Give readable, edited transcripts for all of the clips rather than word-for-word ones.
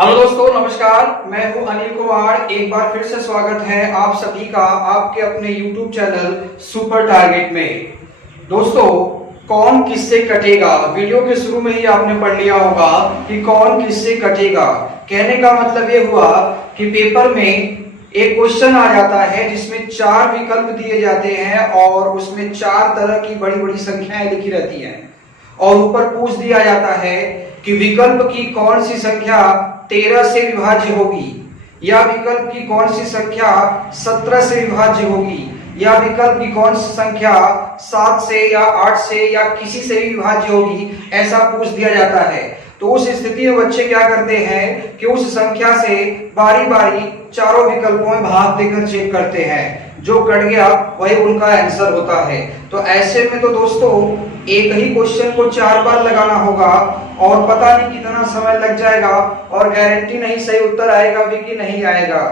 Hello दोस्तों, नमस्कार। मैं हूं अनिल कुमार। एक बार फिर से स्वागत है आप सभी का आपके अपने YouTube चैनल सुपर टारगेट में। दोस्तों, कौन किससे कटेगा, वीडियो के शुरू में ही आपने पढ़ लिया होगा कि कौन किससे कटेगा। कहने का मतलब ये हुआ कि पेपर में एक क्वेश्चन आ जाता है जिसमें 4 विकल्प दिए जाते हैं और उसमें 4 तरह की बड़ी बड़ी संख्याएं लिखी रहती हैं और ऊपर पूछ दिया जाता है कि विकल्प की कौन सी संख्या 13 से विभाज्य होगी, या विकल्प की कौन सी संख्या 17 से विभाज्य होगी, या विकल्प की कौन सी संख्या 7 से या 8 से या किसी से भी विभाज्य होगी, ऐसा पूछ दिया जाता है। तो उस स्थिति में बच्चे क्या करते हैं कि उस संख्या से बारी बारी चारों विकल्पों में भाग देकर चेक करते हैं। जो कट गया वही उनका आंसर होता है। तो ऐसे में तो दोस्तों एक ही क्वेश्चन को 4 बार लगाना होगा और पता नहीं कितना समय लग जाएगा और गारंटी नहीं सही उत्तर आएगा भी कि नहीं आएगा।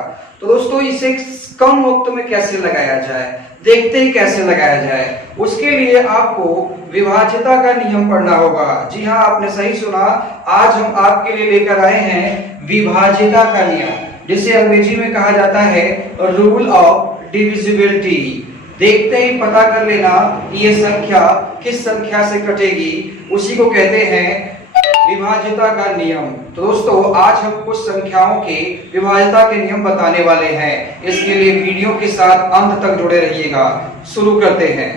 तो दोस्तों इसे कम वक्त में कैसे लगाया जाए, देखते ही कैसे लगाया जाए। उसके लिए आपको विभाज्यता का नियम पढ़ना होगा। जी हाँ, आपने सही सुना। आज हम आपके लिए लेकर आए हैं विभाज्यता का नियम, जिसे अंग्रेजी में कहा जाता है रूल ऑफ डिविजिबिलिटी। देखते ही पता कर लेना कि ये संख्या किस संख्या से कटेगी, उसी को कहते हैं विभाज्यता का नियम। तो दोस्तों आज हम कुछ संख्याओं के विभाज्यता के नियम बताने वाले हैं। इसके लिए वीडियो के साथ अंत तक जुड़े रहिएगा। शुरू करते हैं।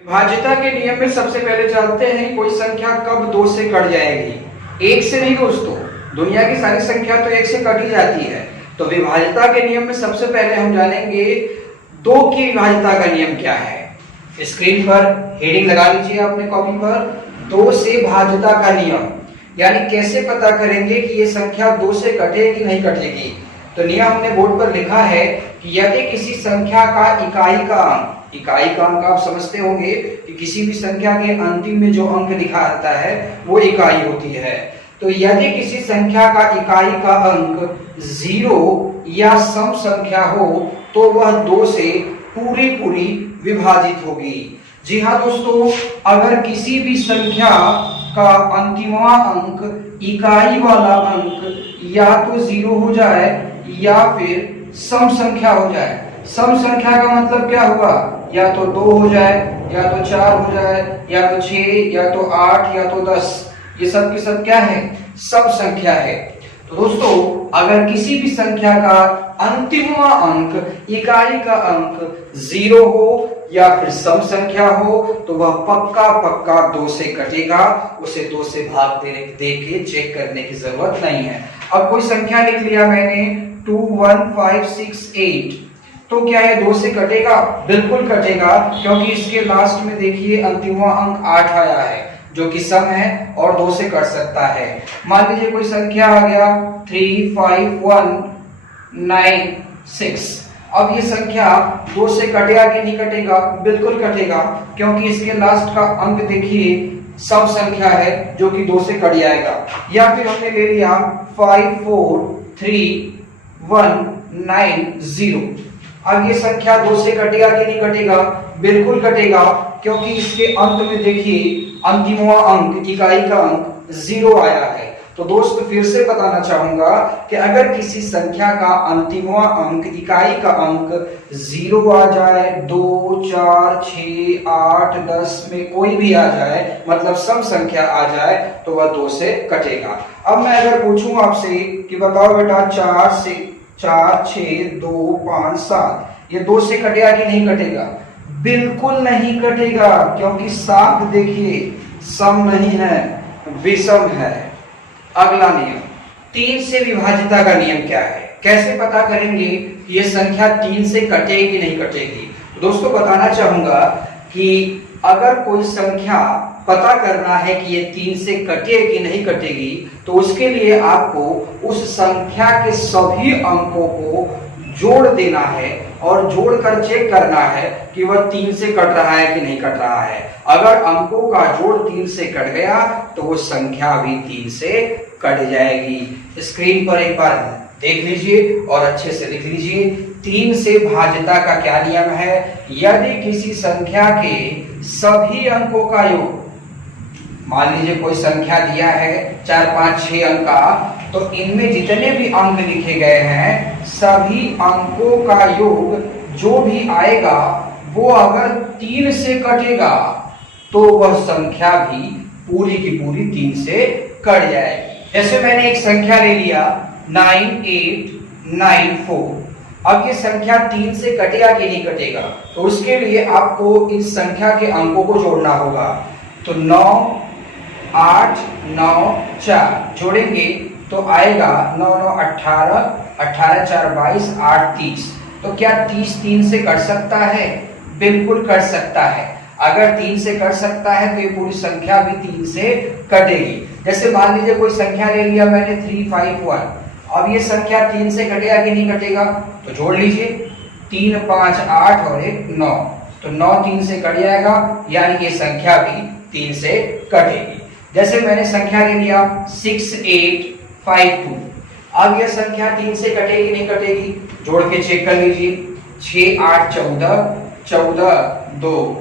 विभाज्यता के नियम में सबसे पहले जानते हैं कोई संख्या कब 2 से कट जाएगी। 1 से नहीं दोस्तों, दुनिया की सारी संख्या तो 1 से कट ही जाती है। तो विभाज्यता के नियम में सबसे पहले हम जानेंगे 2 की विभाज्यता का नियम क्या है। स्क्रीन पर हेडिंग लगा लीजिए अपने कॉपी पर, 2 से भाज्यता का नियम। यानी कैसे पता करेंगे कि ये संख्या 2 से कटेगी कि नहीं कटेगी। तो नियम हमने बोर्ड पर लिखा है कि यदि किसी संख्या का इकाई का अंक आप समझते होंगे कि किसी भी संख्या के अंतिम में जो अंक लिखा आता है वो इकाई होती है। तो यदि किसी संख्या का इकाई का अंक 0 या सम संख्या हो तो वह 2 से पूरी विभाजित होगी। जी हाँ दोस्तों, अगर किसी भी संख्या का अंतिमवा अंक इकाई वाला अंक या तो 0 हो जाए या फिर सम संख्या हो जाए। सम संख्या का मतलब क्या हुआ, या तो 2 हो जाए, या तो 4 हो जाए, या तो 6, या तो 8, या तो 10। ये सब की सब क्या है, सम संख्या है। तो दोस्तों अगर किसी भी संख्या का अंतिमवा अंक इकाई का अंक 0 हो या फिर सम संख्या हो तो वह पक्का 2 से कटेगा। उसे 2 से भाग दे के चेक करने की जरूरत नहीं है। अब कोई संख्या लिख लिया मैंने 2 1 5 6 8, तो क्या ये 2 से कटेगा? बिल्कुल कटेगा, क्योंकि इसके लास्ट में देखिए अंतिमवा अंक 8 आया है जो कि सम है और 2 से कट सकता है। मान लीजिए कोई संख्या आ गया 3 5 1 9 6। अब ये संख्या 2 से कटेगा कि नहीं कटेगा? बिल्कुल कटेगा, क्योंकि इसके लास्ट का अंक देखिए सम संख्या है जो कि 2 से कट जाएगा। या फिर हमने ले लिया 5 4 3 1 9 0। अब ये संख्या 2 से कटेगा कि नहीं कटेगा? बिल्कुल कटेगा, क्योंकि इसके अंत में देखिए अंतिमवा अंक इकाई का अंक 0 आया है। तो दोस्त फिर से बताना चाहूंगा कि अगर किसी संख्या का अंतिमवा अंक इकाई का अंक 0 आ जाए, 2 4 6 8 10 में कोई भी आ जाए, मतलब सम संख्या आ जाए, तो वह 2 से कटेगा। अब मैं अगर पूछूं आपसे कि बताओ बेटा 4 6 2 5 7, ये 2 से कटेगा कि नहीं कटेगा? बिल्कुल नहीं कटेगा, क्योंकि 7 देखिए सम नहीं है, विषम है। अगला नियम 3 से विभाज्यता का नियम क्या है। कैसे पता करेंगे कि ये संख्या 3 से कटेगी कि नहीं कटेगी? दोस्तों बताना चाहूंगा कि अगर कोई संख्या पता करना है कि ये 3 से कटेगी कि नहीं कटेगी, तो उसके लिए आपको उस संख्या के सभी अंकों को जोड़ देना है और जोड़कर चेक करना है कि वह 3 से कट रहा है कि नहीं कट रहा है। अगर अंकों का जोड़ 3 से कट गया तो वो संख्या भी 3 से कट जाएगी। स्क्रीन पर एक बार देख लीजिए और अच्छे से लिख लीजिए। 3 से भाज्यता का क्या नियम है? यदि किसी संख्या के सभी अंकों का योग, मान लीजिए कोई संख्या दिया है 4 5 6 अंक का, तो इनमें जितने भी अंक लिखे गए हैं सभी अंकों का योग जो भी आएगा वो अगर 3 से कटेगा तो वह संख्या भी पूरी की पूरी 3 से कट जाएगी। जैसे मैंने एक संख्या ले लिया 9894। अब ये संख्या 3 से कटेगा कि नहीं कटेगा, तो उसके लिए आपको इस संख्या के अंकों को जोड़ना होगा। तो 9 8 9 4 जोड़ेंगे तो आएगा 9 9 18, 18 4 22, 8 30। तो क्या 30 3 से कट सकता है? बिल्कुल कट सकता है। अगर 3 से कट सकता है तो ये पूरी संख्या भी 3 से कटेगी। जैसे मान लीजिए कोई संख्या ले लिया मैंने 351। अब ये संख्या 3 से कटेगा कि नहीं कटेगा, तो जोड़ लीजिए 3 5 8 और 1 9। तो 9 3 से कट जाएगा, यानी ये संख्या भी 3 से कटेगी। जैसे मैंने संख्या ले लिया 6852। अब यह संख्या 3 से कटेगी नहीं कटेगी, जोड़ के चेक कर लीजिए। 6 8 14, 14 2,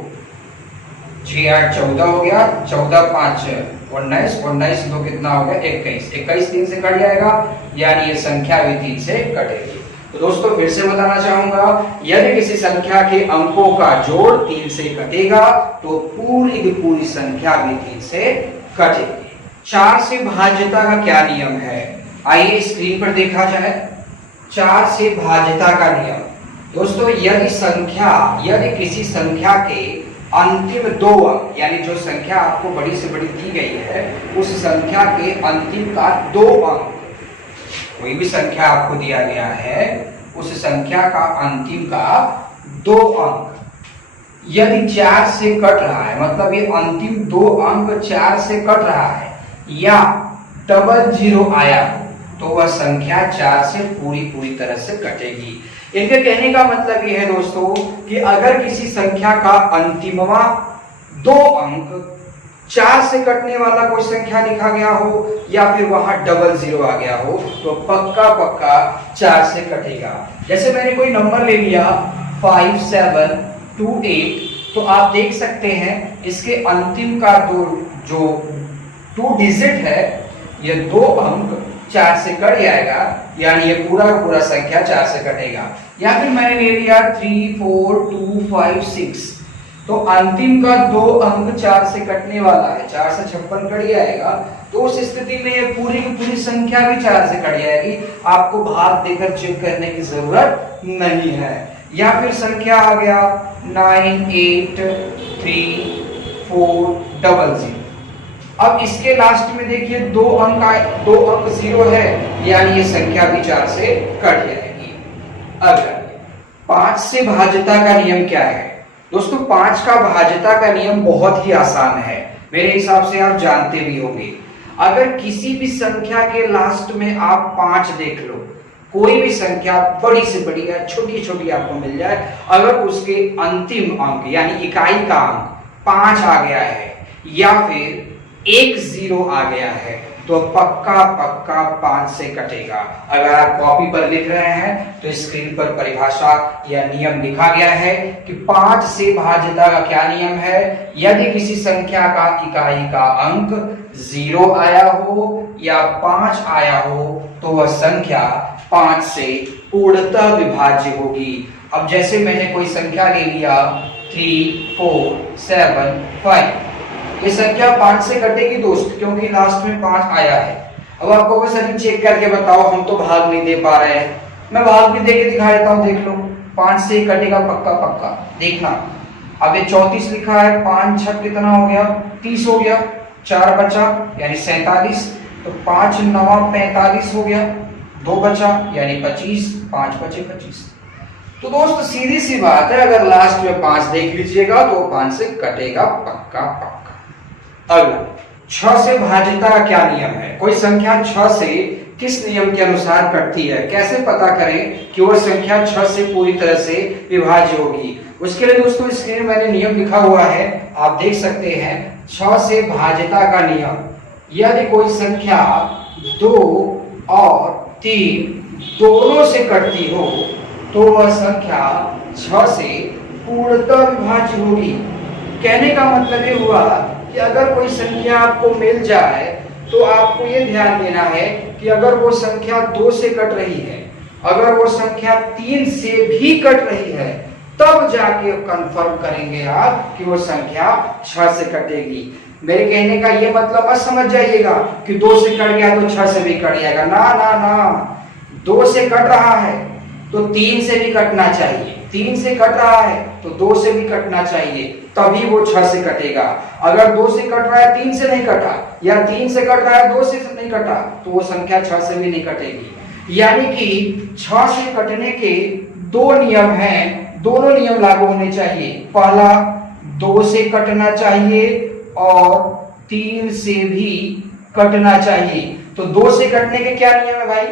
6 8 14 हो गया, 14 5 19, 19 2 कितना हो गया 21, 21 3 से कट जाएगा, यानी ये संख्या भी 3 से कटेगी। तो दोस्तों फिर से बताना चाहूंगा, यदि किसी संख्या के अंकों का जोड़ 3 से कटेगा तो पूरी की पूरी संख्या भी 3 से कटेगी। 4 से भाज्यता का क्या नियम है? आइए स्क्रीन पर देखा जाए। 4 से भाज्यता का नियम। दोस्तों यदि किसी संख्या के अंतिम 2 अंक, यानी जो संख्या आपको बड़ी से बड़ी दी गई है उस संख्या के अंतिम का 2 अंक, कोई भी संख्या आपको दिया गया है उस संख्या का अंतिम का 2 अंक यदि 4 से कट रहा है, मतलब ये अंतिम 2 अंक 4 से कट रहा है या डबल 0 आया, तो वह संख्या 4 से पूरी तरह से कटेगी। इनके कहने का मतलब यह है दोस्तों कि अगर किसी संख्या का अंतिमवा 2 अंक 4 से कटने वाला कोई संख्या लिखा गया हो या फिर वहां डबल 0 आ गया हो तो पक्का 4 से कटेगा। जैसे मैंने कोई नंबर ले लिया 5728, तो आप देख सकते हैं इसके अंतिम का जो 2 डिजिट है, ये 2 अंक 4 से कट जाएगा, यानी ये पूरा संख्या 4 से कटेगा। या फिर मैंने ले लिया 34256, तो अंतिम का 2 अंक 4 से कटने वाला है, 4 से 56 कट जाएगा, तो उस स्थिति में ये पूरी की पूरी संख्या भी 4 से कट जाएगी। आपको भाग देकर चेक करने की जरूरत नहीं है। या फिर संख्या आ गया 983400। अब इसके लास्ट में देखिए 2 अंक 0 है, यानी ये संख्या भी 4 से कट जाएगी। अगर 5 से भाज्यता का नियम क्या है? दोस्तों 5 का भाज्यता का नियम बहुत ही आसान है, मेरे हिसाब से आप जानते भी होंगे। अगर किसी भी संख्या के लास्ट में आप 5 देख लो, कोई भी संख्या बड़ी से बड़ी या छोटी छोटी आपको मिल जाए, अगर उसके अंतिम अंक यानी इकाई का अंक 5 आ गया है या फिर 1 0 आ गया है, तो पक्का 5 से कटेगा। अगर आप कॉपी पर लिख रहे हैं तो स्क्रीन पर परिभाषा या नियम लिखा गया है कि 5 से भाज्यता का क्या नियम है? यदि किसी संख्या का इकाई का अंक 0 आया हो या 5 आया हो तो वह संख्या 5 से पूर्णतः विभाज्य होगी। अब जैसे मैंने कोई संख्या ले लिया 3475, ये संख्या 5 से कटेगी दोस्त, क्योंकि लास्ट में 5 आया है। अब आपको बस अभी चेक करके बताओ, हम तो भाग नहीं दे पा रहे हैं, मैं भाग भी देके दिखा देता हूं, देख लो 5 से कटेगा पक्का देखना। अब ये 34 लिखा है, 5 6 कितना हो गया 30 हो गया, 4 बचा यानी 47, तो 5 9 45 हो गया, 2 बचा यानी 25, 5 बचे 25। तो दोस्त सीधी सी बात है, अगर लास्ट में 5 देख लीजिएगा तो 5 से कटेगा पक्का। अगला 6 से भाज्यता का क्या नियम है? कोई संख्या 6 से किस नियम के अनुसार कटती है? कैसे पता करें कि वह संख्या 6 से पूरी तरह से विभाज्य होगी? उसके लिए दोस्तों स्क्रीन मैंने नियम लिखा हुआ है, आप देख सकते हैं। 6 से भाज्यता का नियम, यदि कोई संख्या 2 और 3 दोनों से कटती हो तो वह संख्या 6 से पूर्णतः विभाज्य होगी। कहने का मतलब ये हुआ कि अगर कोई संख्या आपको मिल जाए तो आपको ये ध्यान देना है कि अगर वो संख्या 2 से कट रही है, अगर वो संख्या 3 से भी कट रही है, तब जाके कंफर्म करेंगे आप कि वो संख्या 6 से कटेगी। मेरे कहने का ये मतलब मत समझ जाइएगा कि 2 से कट गया तो 6 से भी कट जाएगा। ना ना ना, 2 से कट रहा है तो 3 से भी कटना चाहिए, 3 से कट रहा है तो 2 से भी कटना चाहिए, तभी वो 6 से कटेगा। अगर 2 से कट रहा है 3 से नहीं कटा, या 3 से कट रहा है 2 से नहीं कटा, तो वो संख्या 6 से भी नहीं कटेगी। यानी कि 6 से कटने के 2 नियम हैं, दोनों नियम लागू होने चाहिए। पहला, 2 से कटना चाहिए और 3 से भी कटना चाहिए। तो 2 से कटने के क्या नियम है भाई?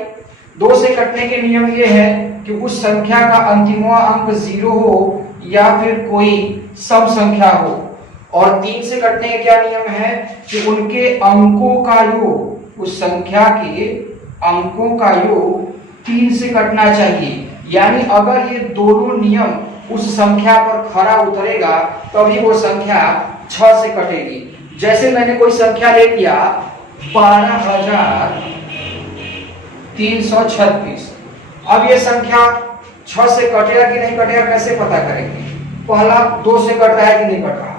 2 से कटने के नियम ये है कि उस संख्या का अंतिमवा अंक 0 हो या फिर कोई सम संख्या हो। और 3 से कटने के क्या नियम है कि उनके अंकों का योग, उस संख्या के अंकों का योग 3 से कटना चाहिए। यानी अगर ये दोनों नियम उस संख्या पर खरा उतरेगा तभी वो संख्या 6 से कटेगी। जैसे मैंने कोई संख्या ले लिया 12,336, अब ये संख्या 6 से कटेगा कि नहीं कटेगा कैसे पता करेंगे? पहला, 2 से कट रहा है कि नहीं कट रहा है?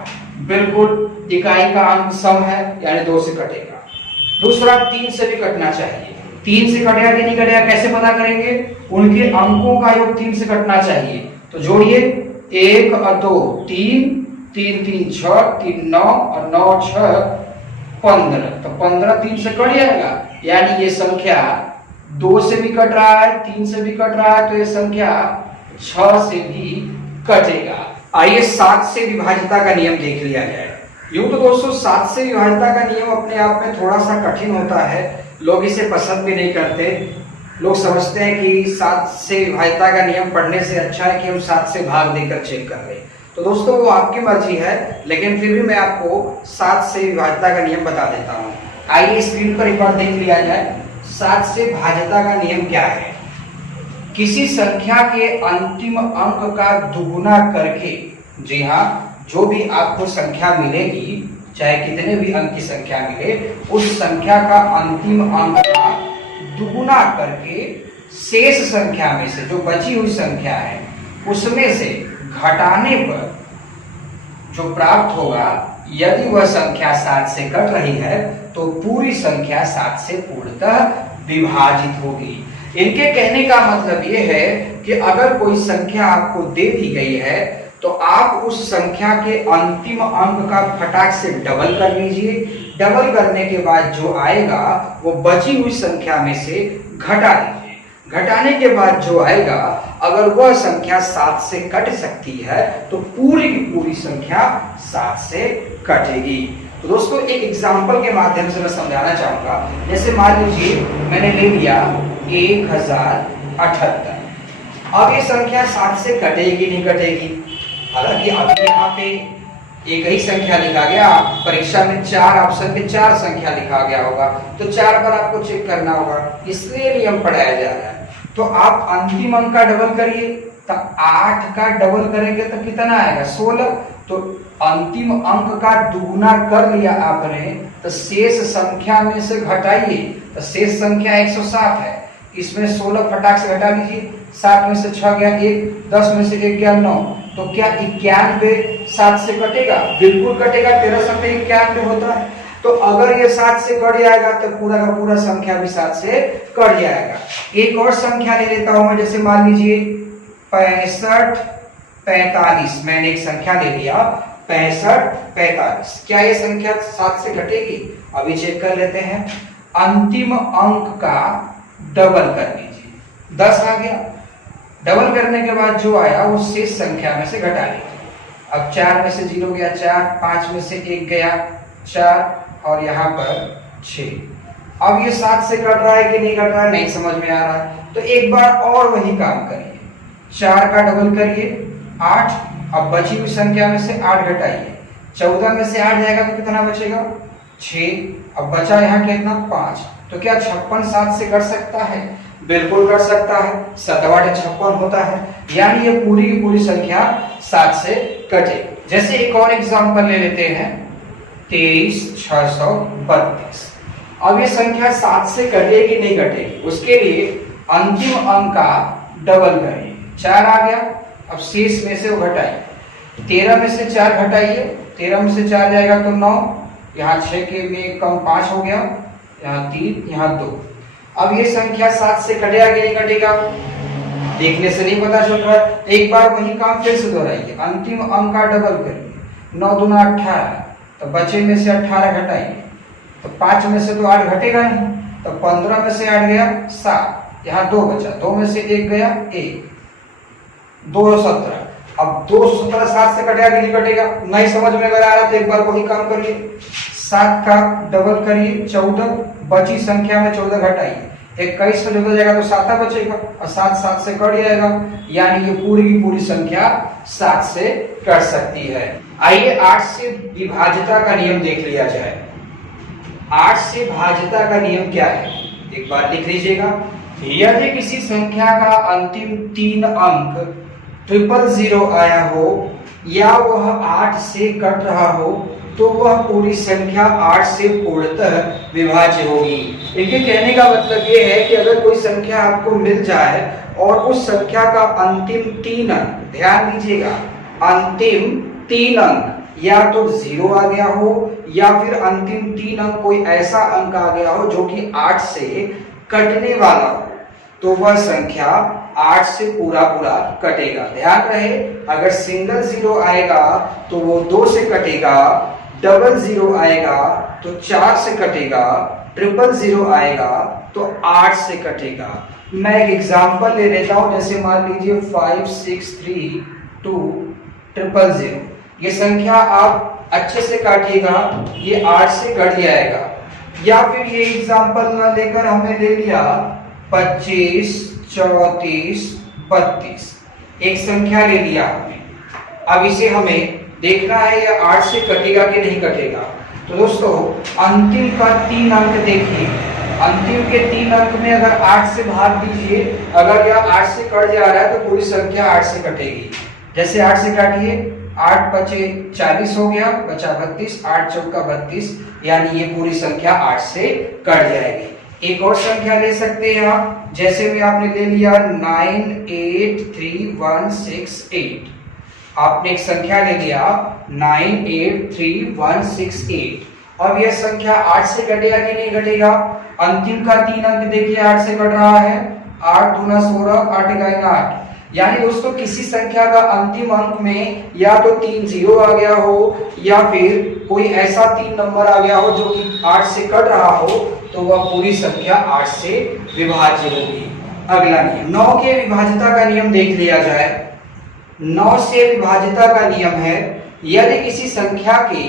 बिल्कुल, इकाई का अंक सम है यानी 2 से कटेगा। दूसरा, 3 से भी कटना चाहिए, 3 से कटेगा कि नहीं कटेगा कैसे पता करेंगे? उनके अंकों का योग 3 से कटना चाहिए। तो जोड़िए, 1 और 2 3, 3 3 6, 3 9 और 9 6 15, तो 15 3 से कट जाएगा। यानी ये संख्या 2 से भी कट रहा है, 3 से भी कट रहा है, तो ये संख्या 6 से भी कटेगा। आइए 7 से विभाज्यता का नियम देख लिया जाए। यूं तो दोस्तों 7 से विभाज्यता का नियम अपने आप में थोड़ा सा कठिन होता है, लोग इसे पसंद भी नहीं करते। लोग समझते हैं कि 7 से विभाज्यता का नियम पढ़ने से अच्छा है कि हम 7 से भाग देकर चेक कर लें। तो दोस्तों वो आपकी मर्जी है, लेकिन फिर भी मैं आपको 7 से विभाज्यता का नियम बता देता हूँ। आइए स्क्रीन पर एक बार देख लिया जाए 7 से भाज्यता का नियम क्या है। किसी संख्या के अंतिम अंक का दुगुना करके, जी हाँ, जो भी आपको संख्या मिलेगी, चाहे कितने भी अंक की संख्या मिले, उस संख्या का अंतिम अंक का दुगुना करके शेष संख्या में से, जो बची हुई संख्या है, उसमें से घटाने पर जो प्राप्त होगा, यदि वह संख्या 7 से कट रही है तो पूरी संख्या 7 से पूर्णतः विभाजित होगी। इनके कहने का मतलब यह है कि अगर कोई संख्या आपको दे दी गई है तो आप उस संख्या के अंतिम अंक का फटाक से डबल कर लीजिए। डबल करने के बाद जो आएगा वो बची हुई संख्या में से घटा लीजिए। घटाने के बाद जो आएगा, अगर वह संख्या 7 से कट सकती है तो पूरी की पूरी संख्या 7 से कटेगी। तो दोस्तों एक एग्जाम्पल के माध्यम से मैं समझाना चाहूंगा। जैसे मान लीजिए मैंने ले लिया 1078, अब ये संख्या 7 से कटेगी नहीं कटेगी? हालांकि अभी यहाँ पे एक ही संख्या लिखा गया, परीक्षा में 4 ऑप्शन पे 4 संख्या लिखा गया होगा, तो 4 पर आपको चेक करना होगा, इसलिए नियम पढ़ाया जा रहा है। तो आप अंतिम अंक का डबल करिए, तो 8 का डबल करेंगे तो कितना आएगा? 16। तो अंतिम अंक का दुगुना कर लिया आपने, तो शेष संख्या में से घटाइए, तो शेष संख्या 107 है, इसमें 16 फटाक से घटा लीजिए। 7 में से 6 गया 1, 10 में से 1 गया 9, तो क्या 91 7 से कटेगा? बिल्कुल कटेगा, 13 संख्या 91 होता है। तो अगर ये 7 से कट जाएगा तो पूरा का पूरा संख्या भी 7 से कट जाएगा। एक और संख्या ले लेता हूं मैं, जैसे मान लीजिए 65 45, मैंने एक संख्या ले लिया 65 45, क्या ये संख्या 7 से घटेगी? अभी चेक कर लेते हैं। अंतिम अंक का डबल कर लीजिए, 10 आ गया। डबल करने के बाद जो आया वो शेष संख्या में से घटा लीजिए। अब 4 में से 0 गया 4, 5 में से 1 गया 4 और यहाँ पर 6। अब ये 7 से कट रहा है कि नहीं कट रहा है, नहीं समझ में आ रहा है, तो एक बार और वही काम करिए, 4 का डबल करिए 8, अब बची हुई संख्या में से 8 घटाइए, 14 में से 8 जाएगा तो कितना बचेगा? 6। अब बचा यहाँ कितना? 5। तो क्या 56 7 से कट सकता है? बिल्कुल कर सकता है। 7×8 = 56 होता है, यानी ये पूरी की पूरी संख्या 7 से कटे। जैसे एक और एग्जांपल ले लेते हैं, 23,632। अब ये संख्या 7 से कटेगी नहीं कटेगी, उसके लिए अंतिम अंक का डबल करिए। 4 आ गया, अब शेष में से वो घटाइए। 13 में से 4 घटाइए, 13 में से 4 जाएगा तो 9, यहाँ 6 के में कम 5 हो गया, यहाँ 3, यहाँ 2। अब ये संख्या 7 से कटेगा कि नहीं कटेगा, देखने से नहीं पता चल रहा है। एक बार वही काम फिर से दोहराइए, अंतिम अंक का डबल करिए। 9 दूना 18, तो बचे में से 18 घटाइए, तो 5 में से तो 8 घटेगा नहीं, तो 15 में से 8 गया 7, यहाँ 2 बचा, 2 में से 1 गया 1, 2 17। अब 217 7 से कटेगा कि नहीं कटेगा, नहीं समझ में अगर आ रहा तो एक बार वही काम करिए, 7 का डबल करिए 14, बची संख्या में 14 घटाइए, 21 में 14 जाएगा तो 7 बचेगा, और 7 7 से कट जाएगा, यानी ये पूरी की पूरी संख्या 7 से कट सकती है। आइए 8 से विभाज्यता का नियम देख लिया जाए। 8 से भाज्यता का नियम क्या है, एक बार लिख लीजिएगा। यदि किसी संख्या का अंतिम 3 अंक 000 आया हो या वह 8 से कट रहा हो तो वह पूरी संख्या 8 से पूर्णतः विभाज्य होगी। इनके कहने का मतलब ये है कि अगर कोई संख्या आपको मिल जाए और उस संख्या का अंतिम 3 अंक, ध्यान दीजिएगा, अंतिम 3 अंक या तो 0 आ गया हो या फिर अंतिम 3 अंक कोई ऐसा अंक आ गया हो जो कि 8 से कटने वाला हो, तो वह संख्या 8 से पूरा पूरा कटेगा। ध्यान रहे, अगर सिंगल 0 आएगा तो वो 2 से कटेगा, डबल 0 आएगा तो 4 से कटेगा, ट्रिपल 0 आएगा तो 8 से कटेगा। मैं एक एग्जांपल ले लेता हूं, जैसे मान लीजिए 5 6 3 2 000। ये संख्या आप अच्छे से काटिएगा, ये 8 से कट जाएगा। या फिर ये एग्जांपल ना लेकर हमने ले लिया 25 34 32, एक संख्या ले लिया हमने। अब इसे हमें देखना है यह 8 से कटेगा कि नहीं कटेगा। तो दोस्तों अंतिम का 3 अंक देखिए, अंतिम के 3 अंक में अगर 8 से भाग दीजिए, अगर यह 8 से कट जा रहा है तो पूरी संख्या 8 से कटेगी। जैसे 8 से काटिए, 8 5 40 हो गया, बचा 32, 8 चौका 32, यानी ये पूरी संख्या 8 से कट जाएगी। एक और संख्या ले सकते हैं आप, जैसे में आपने ले लिया 983168, आपने एक संख्या ले लिया 983168। अब यह संख्या 8 से कटेगा कि नहीं कटेगा, अंतिम का 3 अंक देखिए 8 से कट रहा है, 8 दूना 16, 8 एकाई 8, यानी दोस्तों किसी संख्या का अंतिम अंक में या तो 3 0 आ गया हो या फिर कोई ऐसा 3 नंबर आ गया हो जो कि 8 से कट रहा हो, तो वह पूरी संख्या 8 से विभाज्य होगी। अगला नियम 9 के विभाज्यता का नियम देख लिया जाए। 9 से विभाज्यता का नियम है, यदि किसी संख्या के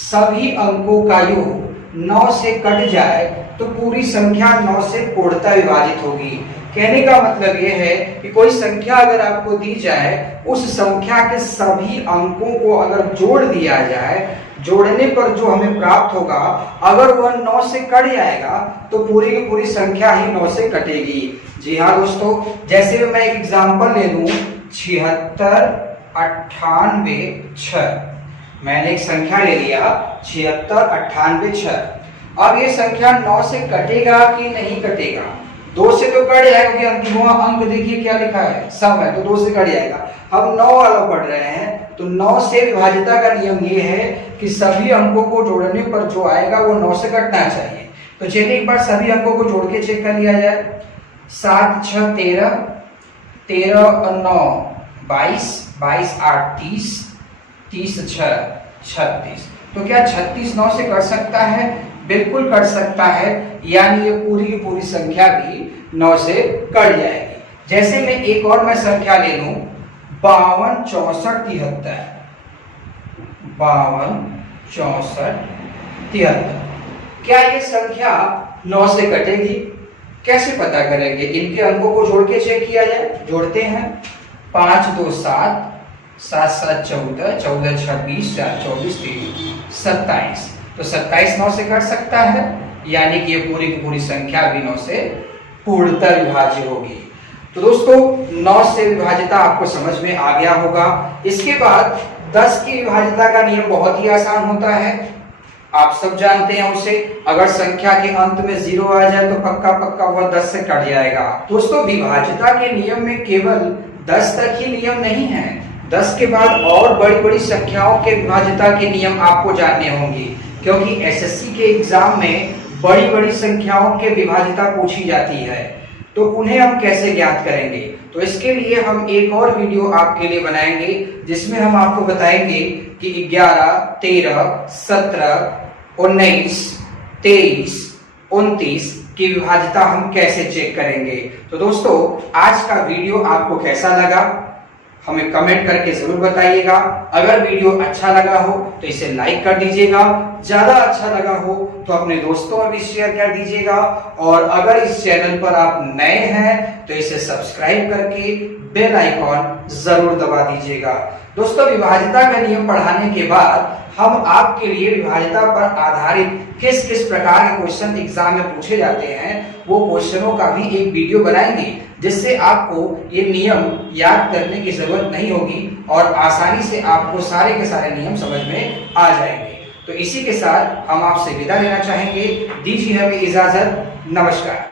सभी अंकों का योग 9 से कट जाए तो पूरी संख्या 9 से पूर्णतः विभाजित होगी। कहने का मतलब यह है कि कोई संख्या अगर आपको दी जाए, उस संख्या के सभी अंकों को अगर जोड़ दिया जाए, जोड़ने पर जो हमें प्राप्त होगा, अगर वह 9 से कट जाएगा तो पूरी की पूरी संख्या ही 9 से कटेगी। जी हाँ दोस्तों, जैसे मैं एक एग्जांपल ले लूं 76 98 6, मैंने एक संख्या ले लिया 76 98 6। अब ये संख्या 9 से कटेगा कि नहीं कटेगा, 2 से तो कट जाएगा क्योंकि अंतिम अंक देखिए क्या लिखा है, सम है, तो 2 से कट जाएगा। हम 9 वाला पढ़ रहे हैं, तो 9 से विभाज्यता का नियम ये है कि सभी अंकों को जोड़ने पर जो आएगा वो 9 से कटना चाहिए। तो चलिए एक बार सभी अंकों को जोड़ के चेक कर लिया जाए। 7 6 13, 13 और 9 22, 22 8 30, 30 6 36। तो क्या 36 9 से कट सकता है? बिल्कुल कट सकता है, यानी ये पूरी की पूरी संख्या भी 9 से कट जाएगी। जैसे मैं एक और मैं संख्या ले लूं 52 64 73, 52 64 73, क्या ये संख्या 9 से कटेगी? कैसे पता करेंगे? इनके अंकों को जोड़ के चेक किया जाए। जोड़ते हैं 5 2 7, 7 7 14, 14 26, 4 24, 27। तो 27 9 से कट सकता है, यानी कि ये पूरी की पूरी संख्या भी 9 से पूर्णतः विभाज्य होगी। तो दोस्तों 9 से विभाज्यता आपको समझ में आ गया होगा। इसके बाद 10 की विभाज्यता का नियम बहुत ही आसान होता है, आप सब जानते हैं उसे। अगर संख्या के अंत में 0 आ जाए तो पक्का पक्का वह 10 से कट जाएगा। दोस्तों विभाज्यता के नियम में केवल 10 तक ही नियम नहीं है, 10 के बाद और बड़ी बड़ी संख्याओं के विभाज्यता के नियम आपको जानने होंगे, क्योंकि एसएससी के एग्जाम में बड़ी बड़ी संख्याओं के विभाज्यता पूछी जाती है। तो उन्हें हम कैसे ज्ञात करेंगे, तो इसके लिए हम एक और वीडियो आपके लिए बनाएंगे, जिसमें हम आपको बताएंगे कि 11, 13, 17, 19, 23, 29 की विभाज्यता हम कैसे चेक करेंगे। तो दोस्तों आज का वीडियो आपको कैसा लगा हमें कमेंट करके जरूर बताइएगा। अगर वीडियो अच्छा लगा हो तो इसे लाइक कर दीजिएगा, ज्यादा अच्छा लगा हो तो अपने दोस्तों में भी शेयर कर दीजिएगा, और अगर इस चैनल पर आप नए हैं तो इसे सब्सक्राइब करके बेल आइकॉन जरूर दबा दीजिएगा। दोस्तों विभाज्यता का नियम पढ़ाने के बाद हम आपके लिए विभाज्यता पर आधारित किस किस प्रकार के क्वेश्चन एग्जाम में पूछे जाते हैं वो क्वेश्चनों का भी एक वीडियो बनाएंगे, जिससे आपको ये नियम याद करने की जरूरत नहीं होगी और आसानी से आपको सारे के सारे नियम समझ में आ जाएंगे। तो इसी के साथ हम आपसे विदा लेना चाहेंगे, दीजिए हमें इजाजत, नमस्कार।